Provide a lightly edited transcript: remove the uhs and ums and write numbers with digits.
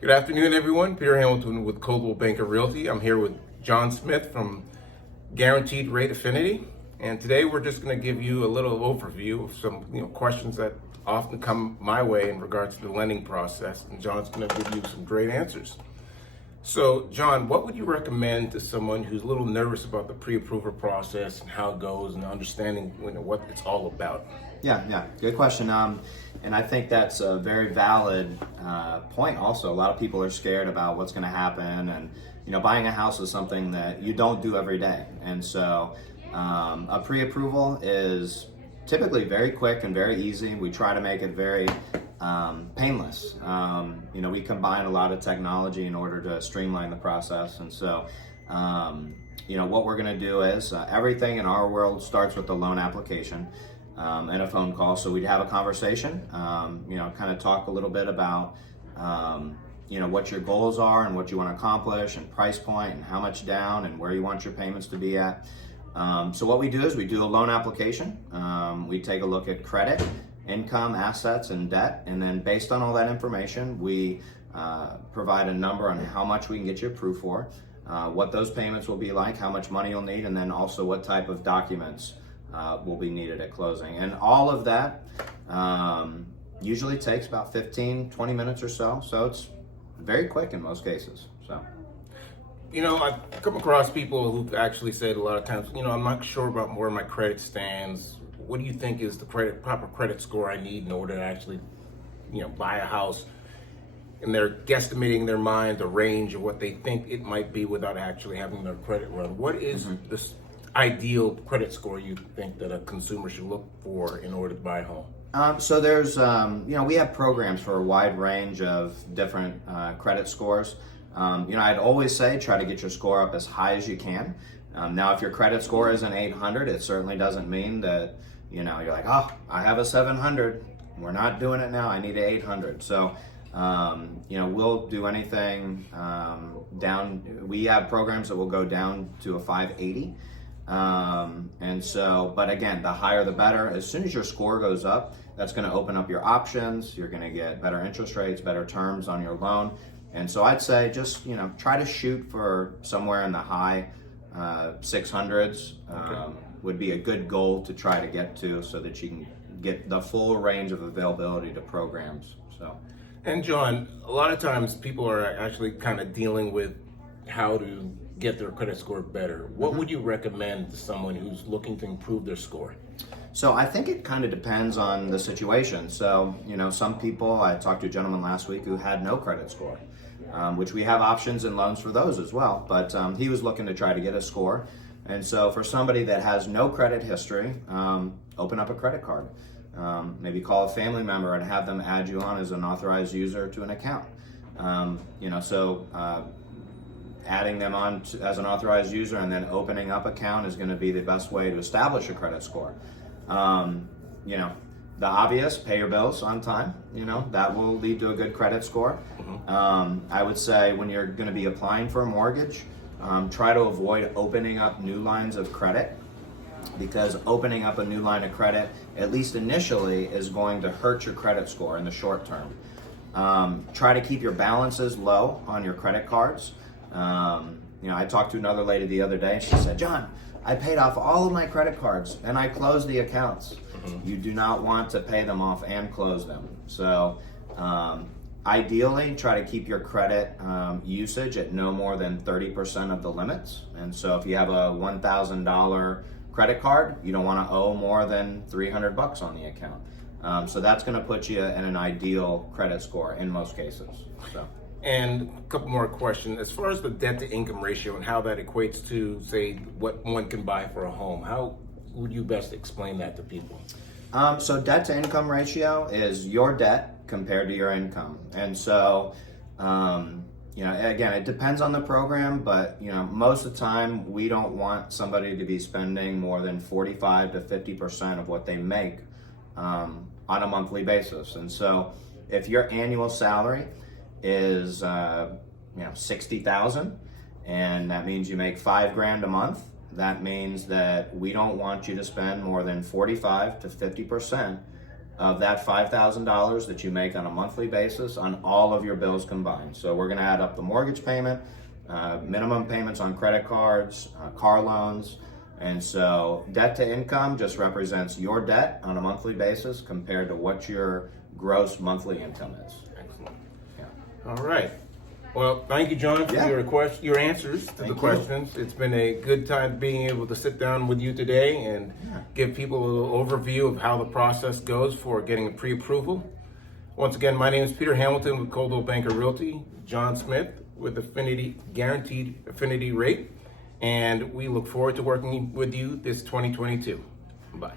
Good afternoon, everyone. Peter Hamilton with Coldwell Banker Realty. I'm here with John Smith from Guaranteed Rate Affinity, and today we're just going to give you a little overview of some questions that often come my way in regards to the lending process, and John's going to give you some great answers. So, John, what would you recommend to someone who's a little nervous about the pre-approval process and how it goes and understanding what it's all about? Yeah, good question. And I think that's a very valid point. Also, a lot of people are scared about what's going to happen, and buying a house is something that you don't do every day. And so, a pre-approval is typically very quick and very easy. We try to make it very painless. We combine a lot of technology in order to streamline the process, and so. What we're going to do is everything in our world starts with the loan application. And a phone call. So we'd have a conversation, kind of talk a little bit about, what your goals are and what you want to accomplish and price point and how much down and where you want your payments to be at. So what we do is we do a loan application. We take a look at credit, income, assets, and debt. And then based on all that information, we provide a number on how much we can get you approved for, what those payments will be like, how much money you'll need, and then also what type of documents will be needed at closing. And all of that usually takes about 15-20 minutes or so. So it's very quick in most cases. So I've come across people who've actually said a lot of times, I'm not sure about where my credit stands. What do you think is the proper credit score I need in order to actually, buy a house? And they're guesstimating their mind the range of what they think it might be without actually having their credit run. What is this ideal credit score you think that a consumer should look for in order to buy a home? So there's, we have programs for a wide range of different credit scores. I'd always say try to get your score up as high as you can. Now, if your credit score is an 800, it certainly doesn't mean that, you're like, oh, I have a 700. We're not doing it now. I need an 800. So, we'll do anything down. We have programs that will go down to a 580. But again, the higher the better. As soon as your score goes up, that's going to open up your options. You're going to get better interest rates, better terms on your loan. And so I'd say just, try to shoot for somewhere in the high 600s would be a good goal to try to get to so that you can get the full range of availability to programs. So. And John, a lot of times people are actually kind of dealing with how to get their credit score better. What would you recommend to someone who's looking to improve their score? So I think it kind of depends on the situation. So, some people, I talked to a gentleman last week who had no credit score, which we have options and loans for those as well. But he was looking to try to get a score. And so for somebody that has no credit history, open up a credit card. Maybe call a family member and have them add you on as an authorized user to an account. Adding them on as an authorized user and then opening up account is going to be the best way to establish a credit score. The obvious, pay your bills on time, that will lead to a good credit score. I would say when you're going to be applying for a mortgage, try to avoid opening up new lines of credit, because opening up a new line of credit, at least initially, is going to hurt your credit score in the short term. Try to keep your balances low on your credit cards. I talked to another lady the other day and she said, John, I paid off all of my credit cards and I closed the accounts. You do not want to pay them off and close them. So ideally, try to keep your credit usage at no more than 30% of the limits. And so if you have a $1,000 credit card, you don't want to owe more than $300 on the account. So that's going to put you in an ideal credit score in most cases. So. And a couple more questions. As far as the debt to income ratio and how that equates to, say, what one can buy for a home, how would you best explain that to people? So debt to income ratio is your debt compared to your income. And so, again, it depends on the program, but, most of the time we don't want somebody to be spending more than 45 to 50% of what they make on a monthly basis. And so if your annual salary is $60,000, and that means you make $5,000 a month, that means that we don't want you to spend more than 45 to 50% of that $5,000 that you make on a monthly basis on all of your bills combined. So we're going to add up the mortgage payment, minimum payments on credit cards, car loans. And so debt to income just represents your debt on a monthly basis compared to what your gross monthly income is. Excellent. Yeah. All right. Well, thank you, John, for Yeah. your answers to Thank the you. questions. It's been a good time being able to sit down with you today and give people a little overview of how the process goes for getting a pre-approval. Once again, my name is Peter Hamilton with Coldwell Banker Realty, John Smith with Affinity, Guaranteed Affinity Rate, and we look forward to working with you this 2022. Bye.